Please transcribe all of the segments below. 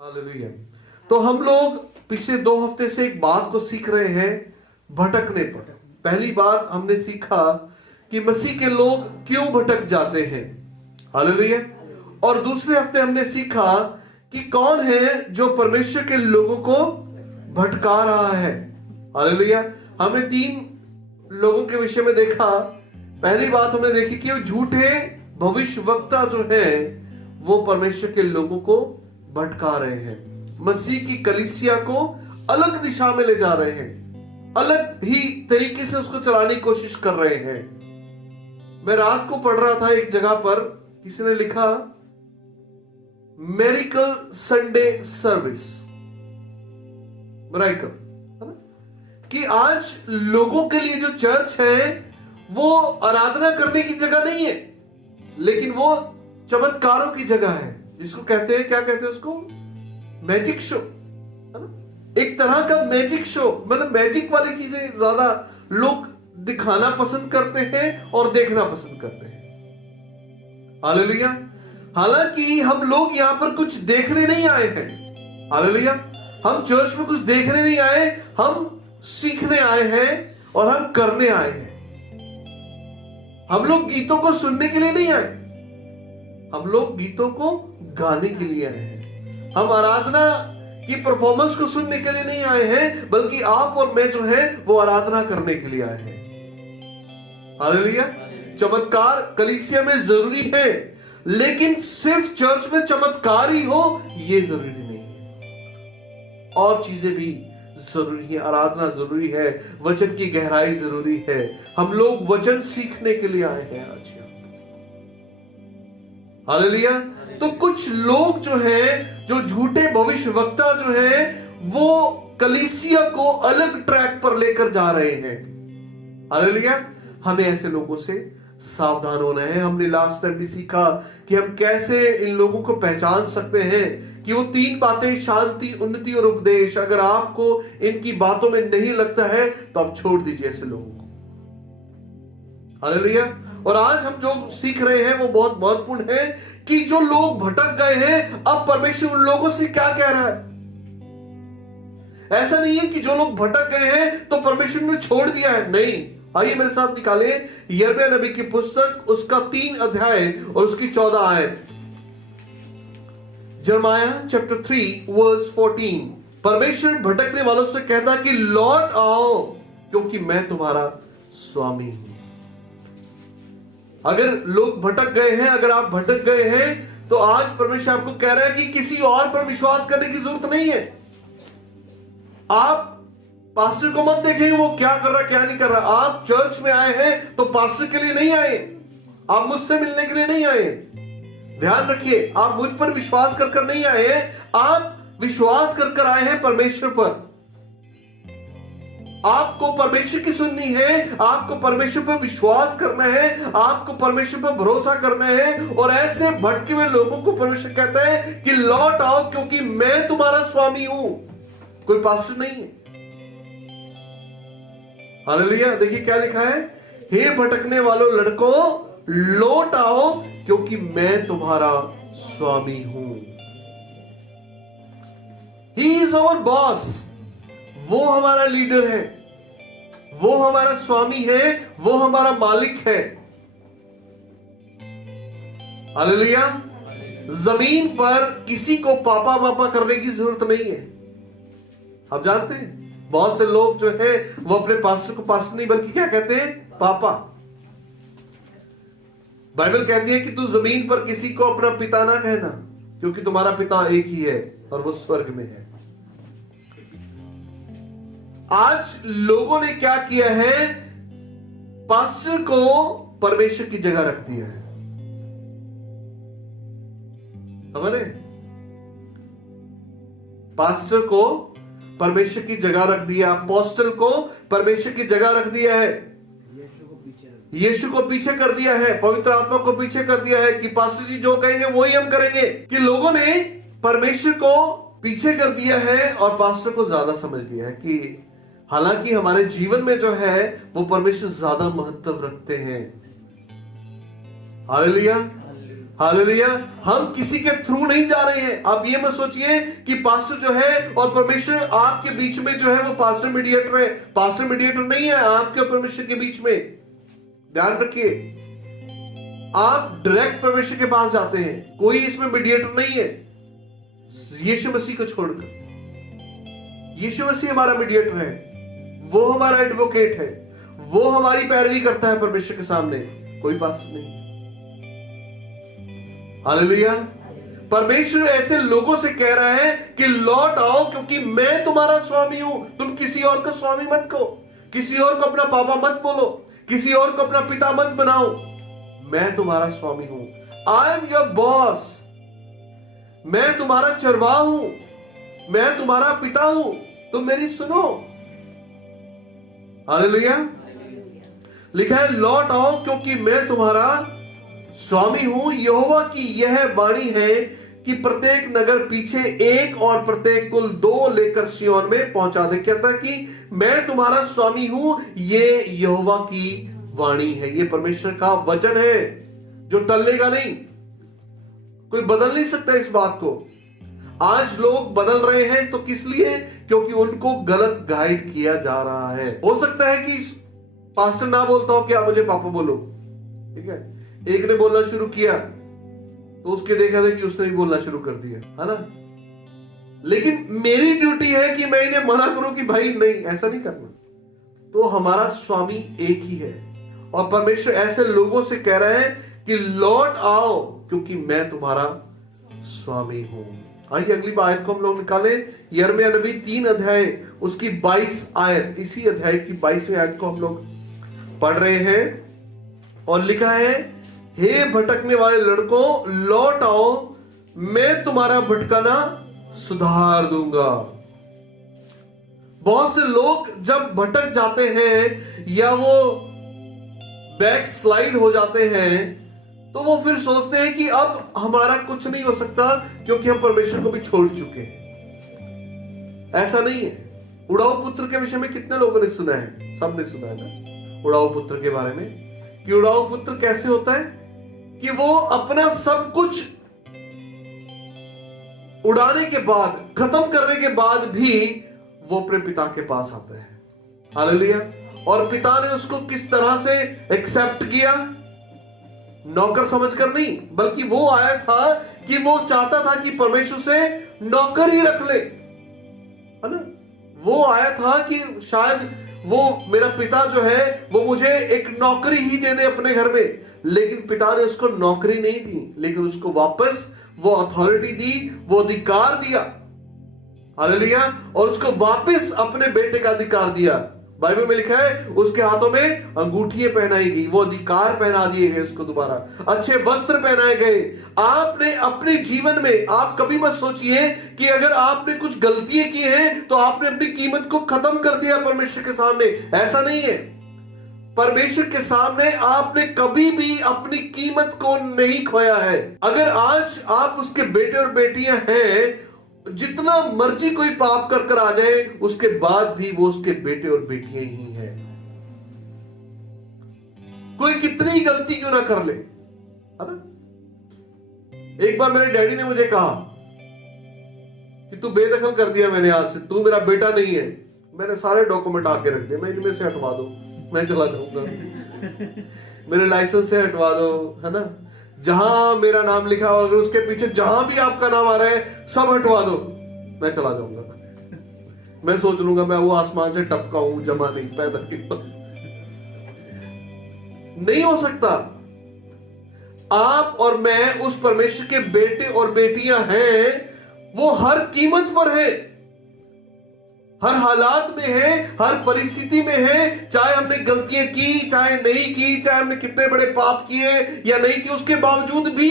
Hallelujah. तो हम लोग पिछले 2 हफ्ते से एक बात को सीख रहे हैं भटकने पर। पहली बात हमने सीखा कि मसीह के लोग क्यों भटक जाते हैं। हालेलुया। और दूसरे हफ्ते हमने सीखा कि कौन है जो परमेश्वर के लोगों को भटका रहा है। हालेलुया। हमने 3 लोगों के विषय में देखा। पहली बात हमने देखी कि वो झूठे भविष्यवक्ता जो है वो परमेश्वर के लोगों को भटका रहे हैं, मसीह की कलीसिया को अलग दिशा में ले जा रहे हैं, अलग ही तरीके से उसको चलाने की कोशिश कर रहे हैं। मैं रात को पढ़ रहा था एक जगह पर, किसी ने लिखा मेरिकल संडे सर्विस, मिरेकल, कि आज लोगों के लिए जो चर्च है वो आराधना करने की जगह नहीं है, लेकिन वो चमत्कारों की जगह है, जिसको कहते हैं, क्या कहते हैं उसको, मैजिक शो, है ना। एक तरह का मैजिक शो, मतलब मैजिक वाली चीजें ज्यादा लोग दिखाना पसंद करते हैं और देखना पसंद करते हैं। हालेलुया। हालांकि हम लोग यहां पर कुछ देखने नहीं आए हैं। हालेलुया। हम चर्च में कुछ देखने नहीं आए, हम सीखने आए हैं और हम करने आए हैं। हम लोग गीतों को सुनने के लिए नहीं आए, हम लोग गीतों को गाने के लिए आए हैं। हम आराधना की परफॉर्मेंस को सुनने के लिए नहीं आए हैं, बल्कि आप और मैं जो है वो आराधना करने के लिए आए हैं। हालेलुया। चमत्कार कलीसिया में जरूरी है, लेकिन सिर्फ चर्च में चमत्कार ही हो ये जरूरी नहीं है, और चीजें भी जरूरी है। आराधना जरूरी है, वचन की गहराई जरूरी है। हम लोग वचन सीखने के लिए आए हैं आज यहाँ। हालेलुया। तो कुछ लोग जो हैं, जो झूठे भविष्यवक्ता जो हैं, वो कलीसिया को अलग ट्रैक पर लेकर जा रहे हैं। हालेलुया। हमें ऐसे लोगों से सावधान होना है। हमने लास्ट टाइम भी सीखा कि हम कैसे इन लोगों को पहचान सकते हैं, कि वो 3 बातें, शांति, उन्नति और उपदेश, अगर आपको इनकी बातों में नहीं लगता है तो आप छोड़ दीजिए ऐसे लोगों को। हालेलुया। और आज हम जो सीख रहे हैं वो बहुत महत्वपूर्ण है, कि जो लोग भटक गए हैं, अब परमेश्वर उन लोगों से क्या कह रहा है। ऐसा नहीं है कि जो लोग भटक गए हैं तो परमेश्वर ने छोड़ दिया है, नहीं। आइए मेरे साथ निकाले यिर्मयाह नबी की पुस्तक, उसका 3 अध्याय और उसकी 14 आयत। यिर्मयाह चैप्टर 3 वर्स 14। परमेश्वर भटकने वालों से कहता कि लौट आओ, क्योंकि मैं तुम्हारा स्वामी हूं। अगर लोग भटक गए हैं, अगर आप भटक गए हैं, तो आज परमेश्वर आपको कह रहा है कि किसी और पर विश्वास करने की जरूरत नहीं है। आप पास्टर को मत देखें वो क्या कर रहा क्या नहीं कर रहा। आप चर्च में आए हैं तो पास्टर के लिए नहीं आए, आप मुझसे मिलने के लिए नहीं आए। ध्यान रखिए, आप मुझ पर विश्वास कर नहीं आए हैं, आप विश्वास कर आए हैं परमेश्वर पर। आपको परमेश्वर की सुननी है, आपको परमेश्वर पर विश्वास करना है, आपको परमेश्वर पर भरोसा करना है। और ऐसे भटके हुए लोगों को परमेश्वर कहता है कि लौट आओ, क्योंकि मैं तुम्हारा स्वामी हूं, कोई पास्टर नहीं है। हालेलुया। देखिए क्या लिखा है, हे भटकने वालों लड़कों लौट आओ, क्योंकि मैं तुम्हारा स्वामी हूं। ही इज आवर बॉस, वो हमारा लीडर है, वो हमारा स्वामी है, वो हमारा मालिक है। हालेलुया। जमीन पर किसी को पापा मापा करने की जरूरत नहीं है। आप जानते हैं बहुत से लोग जो है वो अपने पास्टर को पास्टर नहीं बल्कि क्या कहते हैं, पापा। बाइबल कहती है कि तू जमीन पर किसी को अपना पिता ना कहना, क्योंकि तुम्हारा पिता एक ही है और वो स्वर्ग में है। आज लोगों ने क्या किया है, पास्टर को परमेश्वर की जगह रख दिया है। समझ रहे? पास्टर को परमेश्वर की जगह रख दिया, अपोस्टल को परमेश्वर की जगह रख दिया है, यीशु को पीछे कर दिया है, पवित्र आत्मा को पीछे कर दिया है, कि पास्टर जी जो कहेंगे वही हम करेंगे। कि लोगों ने परमेश्वर को पीछे कर दिया है और पास्टर को ज्यादा समझ लिया है। कि हालांकि हमारे जीवन में जो है वो परमेश्वर ज्यादा महत्व रखते हैं। हालेलुया। हालेलुया। हम किसी के थ्रू नहीं जा रहे हैं। आप ये मत सोचिए कि पास्टर जो है और परमेश्वर आपके बीच में जो है वो पास्टर मीडिएटर है। पास्टर मीडिएटर नहीं है आपके और परमेश्वर के बीच में। ध्यान रखिए, आप डायरेक्ट परमेश्वर के पास जाते हैं, कोई इसमें मीडिएटर नहीं है यीशु मसीह को छोड़कर। यीशु मसीह हमारा मीडिएटर है, वो हमारा एडवोकेट है, वो हमारी पैरवी करता है परमेश्वर के सामने, कोई पास्टर नहीं। हालेलुया। परमेश्वर ऐसे लोगों से कह रहा है कि लौट आओ, क्योंकि मैं तुम्हारा स्वामी हूं। तुम किसी और का स्वामी मत कहो, किसी और को अपना पापा मत बोलो, किसी और को अपना पिता मत बनाओ। मैं तुम्हारा स्वामी हूं। I am your boss. मैं तुम्हारा चरवाहा हूं, मैं तुम्हारा पिता हूं, तुम मेरी सुनो। हालेलुया। लिखा है लौट आओ क्योंकि मैं तुम्हारा स्वामी हूं। यहोवा की यह वाणी है कि प्रत्येक नगर पीछे एक और प्रत्येक कुल 2 लेकर सिय्योन में पहुंचा दे। कहता है कि मैं तुम्हारा स्वामी हूं। ये यहोवा की वाणी है, ये परमेश्वर का वचन है जो टलेगा नहीं। कोई बदल नहीं सकता इस बात को। आज लोग बदल रहे हैं तो किस लिए? क्योंकि उनको गलत गाइड किया जा रहा है। हो सकता है कि पास्टर ना बोलता हो कि आप मुझे पापा बोलो, ठीक है। एक ने बोलना शुरू किया तो उसके देखा था कि उसने भी बोलना शुरू कर दिया, है ना। लेकिन मेरी ड्यूटी है कि मैं इन्हें मना करूं कि भाई नहीं, ऐसा नहीं करना। तो हमारा स्वामी एक ही है और परमेश्वर ऐसे लोगों से कह रहे हैं कि लौट आओ क्योंकि मैं तुम्हारा स्वामी हूं। आइए अगली आयत को हम लोग निकालें। यिर्मयाह नबी 3 अध्याय उसकी 22 आयत, इसी अध्याय की 22वीं आयत को हम लोग पढ़ रहे हैं और लिखा है, हे भटकने वाले लड़कों लौट आओ, मैं तुम्हारा भटकाना सुधार दूंगा। बहुत से लोग जब भटक जाते हैं या वो बैक स्लाइड हो जाते हैं तो वो फिर सोचते हैं कि अब हमारा कुछ नहीं हो सकता क्योंकि हम परमेश्वर को भी छोड़ चुके हैं। ऐसा नहीं है। उड़ाऊ पुत्र के विषय में कितने लोगों ने सुना है? सबने सुना है ना उड़ाऊ पुत्र के बारे में, कि उड़ाऊ पुत्र कैसे होता है कि वो अपना सब कुछ उड़ाने के बाद, खत्म करने के बाद भी वो अपने पिता के पास आता है। हालेलुया। और पिता ने उसको किस तरह से एक्सेप्ट किया? नौकर समझकर नहीं, बल्कि वो आया था कि वो चाहता था कि परमेश्वर से नौकर ही रख ले, है ना। वो आया था कि शायद वो मेरा पिता जो है वो मुझे एक नौकरी ही दे दे अपने घर में। लेकिन पिता ने उसको नौकरी नहीं दी, लेकिन उसको वापस वो अथॉरिटी दी, वो अधिकार दिया। हालेलुया। और उसको वापस अपने बेटे का अधिकार दिया। बाइबल में लिखा है उसके हाथों में अंगूठियां पहनाई गई, वो अधिकार पहना दिए गए उसको, दोबारा अच्छे वस्त्र पहनाए गए। आपने अपने जीवन में, आप कभी मत सोचिए कि अगर आपने कुछ गलतियां की हैं तो आपने अपनी कीमत को खत्म कर दिया परमेश्वर के सामने। ऐसा नहीं है। परमेश्वर के सामने आपने कभी भी अपनी कीमत को नहीं खोया है। अगर आज आप उसके बेटे और बेटियां हैं, जितना मर्जी कोई पाप कर कर आ जाए उसके बाद भी वो उसके बेटे और बेटियां ही हैं। कोई कितनी गलती क्यों ना कर ले, है ना। एक बार मेरे डैडी ने मुझे कहा कि तू बेदखल कर दिया मैंने, आज से तू मेरा बेटा नहीं है। मैंने सारे डॉक्यूमेंट आके रख दिए, मैं इनमें से हटवा दो, मैं चला जाऊंगा। मेरे लाइसेंस से हटवा दो, है ना। जहां मेरा नाम लिखा हो, अगर उसके पीछे जहां भी आपका नाम आ रहा है सब हटवा दो, मैं चला जाऊंगा। मैं सोच लूंगा मैं वो आसमान से टपका हूं, जमा नहीं, पैदा नहीं हो सकता। आप और मैं उस परमेश्वर के बेटे और बेटियां हैं, वो हर कीमत पर है, हर हालात में है, हर परिस्थिति में है। चाहे हमने गलतियां की, चाहे नहीं की, चाहे हमने कितने बड़े पाप किए या नहीं किए, उसके बावजूद भी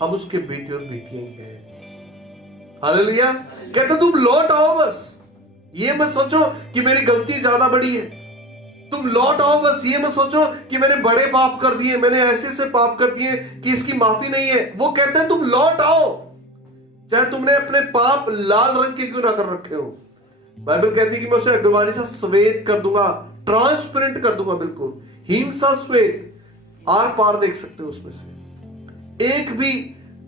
हम उसके बेटे और बेटियां हैं। हालेलुया। कहता तुम लौट आओ, बस ये मत सोचो कि मेरी गलती ज्यादा बड़ी है। तुम लौट आओ, बस ये मत सोचो कि मैंने बड़े पाप कर दिए, मैंने ऐसे पाप कर दिए कि इसकी माफी नहीं है। वो कहते हैं तुम लौट आओ, चाहे तुमने अपने पाप लाल रंग के क्यों ना कर रखे हो। बाइबल कहती है कि मैं उसे अग्रवानी सा श्वेत कर दूंगा, ट्रांसपेरेंट कर दूंगा, बिल्कुल हिम सा श्वेत, आर पार देख सकते हो उसमें से। एक भी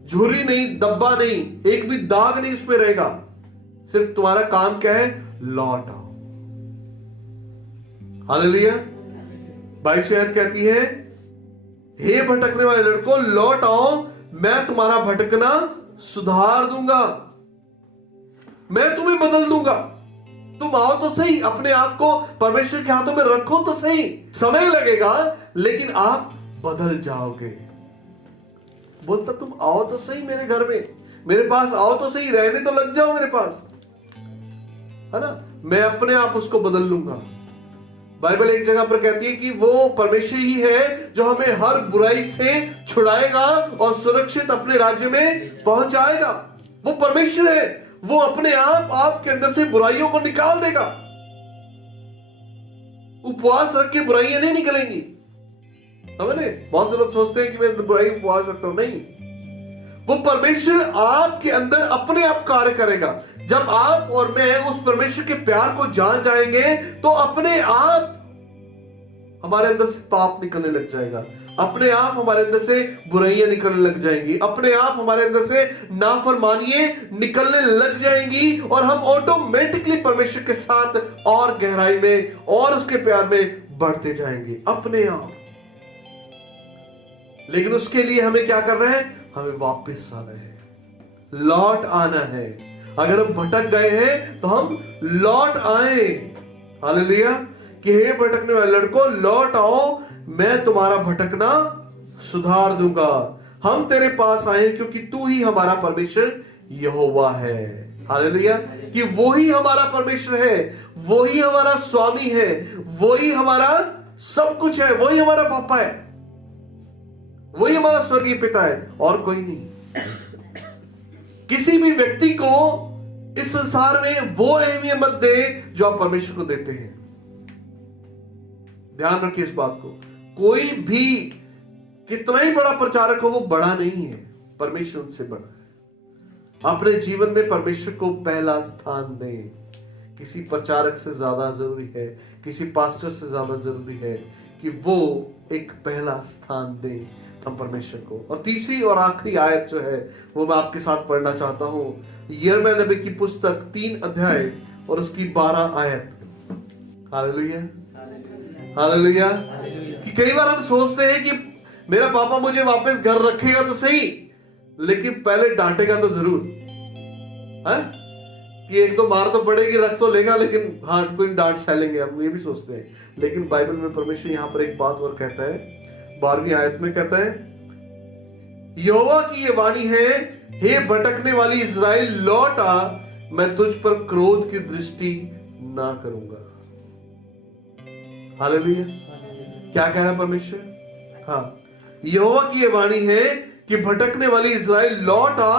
झुर्री नहीं, दब्बा नहीं, एक भी दाग नहीं उसमें रहेगा। सिर्फ तुम्हारा काम क्या है? लौट आओ। हालेलुया। 22 आयत कहती है, हे भटकने वाले लड़कों लौट आओ, मैं तुम्हारा भटकना सुधार दूंगा, मैं तुम्हें बदल दूंगा। तुम आओ तो सही, अपने आप को परमेश्वर के हाथों में रखो तो सही। समय लगेगा लेकिन आप बदल जाओगे। बोलता तुम आओ तो सही मेरे घर में, मेरे पास आओ तो सही, रहने तो लग जाओ मेरे पास, है ना। मैं अपने आप उसको बदल लूंगा। बाइबल एक जगह पर कहती है कि वो परमेश्वर ही है जो हमें हर बुराई से छुड़ाएगा और सुरक्षित अपने राज्य में पहुंचाएगा। वो परमेश्वर है, वो अपने आप आपके अंदर से बुराइयों को निकाल देगा। उपवास रख के बुराइयां नहीं निकलेंगी, समझे। बहुत से लोग सोचते हैं कि मैं बुराई उपवास रखता हूं, नहीं। वो परमेश्वर आपके अंदर अपने आप कार्य करेगा। जब आप और मैं उस परमेश्वर के प्यार को जान जाएंगे तो अपने आप हमारे अंदर से पाप निकलने लग जाएगा, अपने आप हमारे अंदर से बुराइयां निकलने लग जाएंगी, अपने आप हमारे अंदर से नाफरमानियां निकलने लग जाएंगी और हम ऑटोमेटिकली परमेश्वर के साथ और गहराई में और उसके प्यार में बढ़ते जाएंगे अपने आप। लेकिन उसके लिए हमें क्या करना है? हमें वापस आना है, लौट आना है। अगर हम भटक गए हैं तो हम लौट आए। हालेलुया। कि हे भटकने वाले लड़कों लौट आओ, मैं तुम्हारा भटकना सुधार दूंगा। हम तेरे पास आए क्योंकि तू ही हमारा परमेश्वर यहोवा है। हालेलुया। कि वो ही हमारा परमेश्वर है, वो ही हमारा स्वामी है, वो ही हमारा सब कुछ है, वो ही हमारा पापा है, वही हमारा स्वर्गीय पिता है और कोई नहीं। किसी भी व्यक्ति को इस संसार में वो अहमियत मत दे जो आप परमेश्वर को देते हैं। ध्यान रखिए इस बात को। कोई भी कितना ही बड़ा प्रचारक हो वो बड़ा नहीं है, परमेश्वर उनसे बड़ा है। अपने जीवन में परमेश्वर को पहला स्थान दें। किसी प्रचारक से ज्यादा जरूरी है, किसी पास्टर से ज्यादा जरूरी है कि वो एक पहला स्थान दें हम परमेश्वर को। और तीसरी और आखिरी आयत जो है वो मैं आपके साथ पढ़ना चाहता हूं, यिर्मयाह नबी की पुस्तक 3 अध्याय और उसकी 12 आयत। Hallelujah, hallelujah. कि कई बार हम सोचते हैं कि मेरा पापा मुझे वापस घर रखेगा तो सही, लेकिन पहले डांटेगा तो जरूर, है कि एक दो मार तो पड़ेगी, रख तो लेगा, लेकिन हाँ कोई डांट सहलेंगे, हम ये भी सोचते हैं। लेकिन बाइबल में परमेश्वर यहां पर एक बात और कहता है, 12वीं आयत में कहता है, यहोवा की ये वाणी है, हे भटकने वाली इस्राएल लौट आ, मैं तुझ पर क्रोध की दृष्टि ना करूंगा। हालेलुया। क्या कह रहा है परमेश्वर? हाँ, यहोवा की ये वाणी है कि भटकने वाली इस्राएल लौट आ,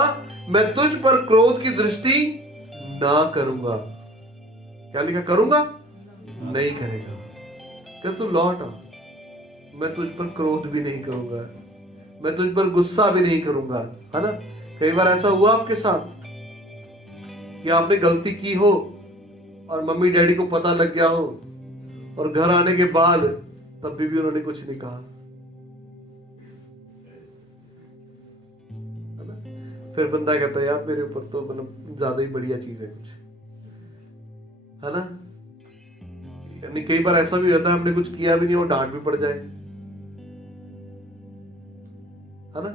मैं तुझ पर क्रोध की दृष्टि ना करूंगा। क्या लिखा? करूंगा? नहीं करेगा। क्या तू लौट आ, मैं तुझ पर क्रोध भी नहीं करूंगा, मैं तुझ पर गुस्सा भी नहीं करूंगा, है ना। कई बार ऐसा हुआ आपके साथ कि आपने गलती की हो और मम्मी डैडी को पता लग गया हो और घर आने के बाद तब भी उन्होंने कुछ नहीं कहा, है ना। फिर बंदा कहता है यार मेरे ऊपर तो मतलब ज्यादा ही बढ़िया चीज है कुछ, है ना। यानी कई बार ऐसा भी होता है हमने कुछ किया भी नहीं और डांट भी पड़ जाए, है ना।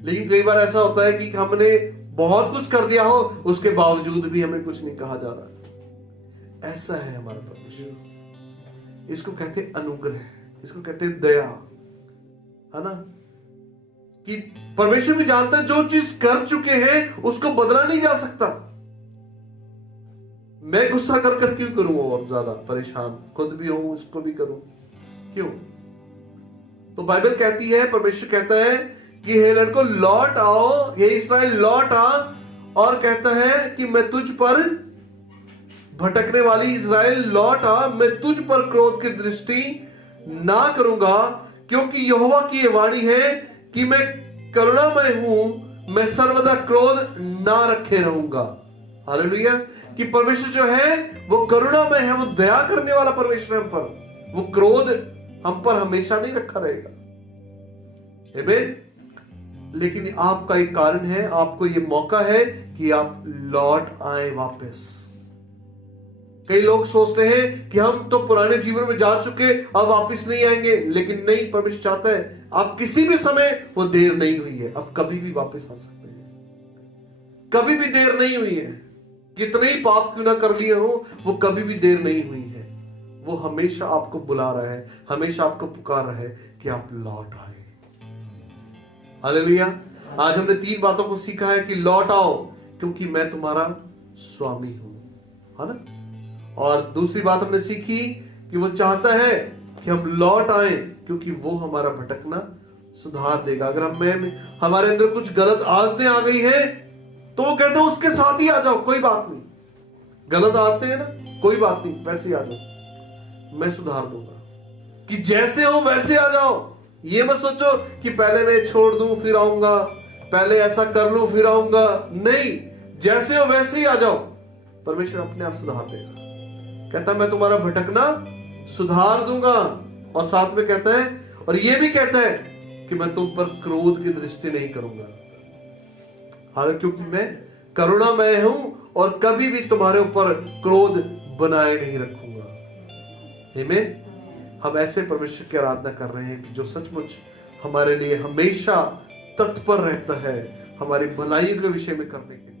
लेकिन कई बार ऐसा होता है कि हमने बहुत कुछ कर दिया हो उसके बावजूद भी हमें कुछ नहीं कहा जा रहा। ऐसा है हमारा परमेश्वर। इसको कहते हैं अनुग्रह, इसको कहते हैं दया, है ना। कि परमेश्वर भी जानता है जो चीज कर चुके हैं उसको बदला नहीं जा सकता। मैं गुस्सा कर कर क्यों करूं और ज्यादा परेशान, खुद भी हूं इसको भी करूं क्यों। तो बाइबल कहती है, परमेश्वर कहता है कि हे लड़कों लौट आओ, हे इस्राएल लौट आ, और कहता है कि मैं तुझ पर, भटकने वाली इस्राएल लौट आ, मैं तुझ पर क्रोध की दृष्टि ना करूंगा, क्योंकि यहोवा की ये वाणी है कि मैं करुणामय हूं, मैं सर्वदा क्रोध ना रखे रहूंगा। हालेलुया। कि परमेश्वर जो है वो करुणामय है, वो दया करने वाला परमेश्वर है हम पर, वो क्रोध हम पर हमेशा नहीं रखा रहेगा। आमीन। लेकिन आपका एक कारण है, आपको ये मौका है कि आप लौट आए वापस। कई लोग सोचते हैं कि हम तो पुराने जीवन में जा चुके, अब वापस नहीं आएंगे, लेकिन नहीं, परमेश्वर चाहता है आप किसी भी समय, वो देर नहीं हुई है, अब कभी भी वापस आ सकते हैं। कभी भी देर नहीं हुई है। कितने ही पाप क्यों ना कर लिए हो, वो कभी भी देर नहीं हुई है। वो हमेशा आपको बुला रहा है, हमेशा आपको पुकार रहा है कि आप लौट आए। हालेलुया। आज हमने 3 बातों को सीखा है कि लौट आओ क्योंकि मैं तुम्हारा स्वामी हूं, है ना। और दूसरी बात हमने सीखी कि वो चाहता है कि हम लौट आए क्योंकि वो हमारा भटकना सुधार देगा। अगर हमारे अंदर कुछ गलत आदतें आ गई है तो वो कहते हैं उसके साथ ही आ जाओ, कोई बात नहीं। गलत आदतें हैं ना, कोई बात नहीं, वैसे ही आ जाओ, मैं सुधार दूंगा। कि जैसे हो वैसे आ जाओ। ये मत सोचो कि पहले मैं छोड़ दूं फिर आऊंगा, पहले ऐसा कर लूं फिर आऊंगा। नहीं, जैसे हो वैसे ही आ जाओ, परमेश्वर अपने आप सुधार देगा। कहता मैं तुम्हारा भटकना सुधार दूंगा। और साथ में कहता है, और ये भी कहता है कि मैं तुम पर क्रोध की दृष्टि नहीं करूंगा, हालांकि क्योंकि मैं करुणामय हूं और कभी भी तुम्हारे ऊपर क्रोध बनाए नहीं रखूंगा। आमीन। हम ऐसे परमेश्वर की आराधना कर रहे हैं कि जो सचमुच हमारे लिए हमेशा तत्पर रहता है हमारी भलाई के विषय में करने के लिए।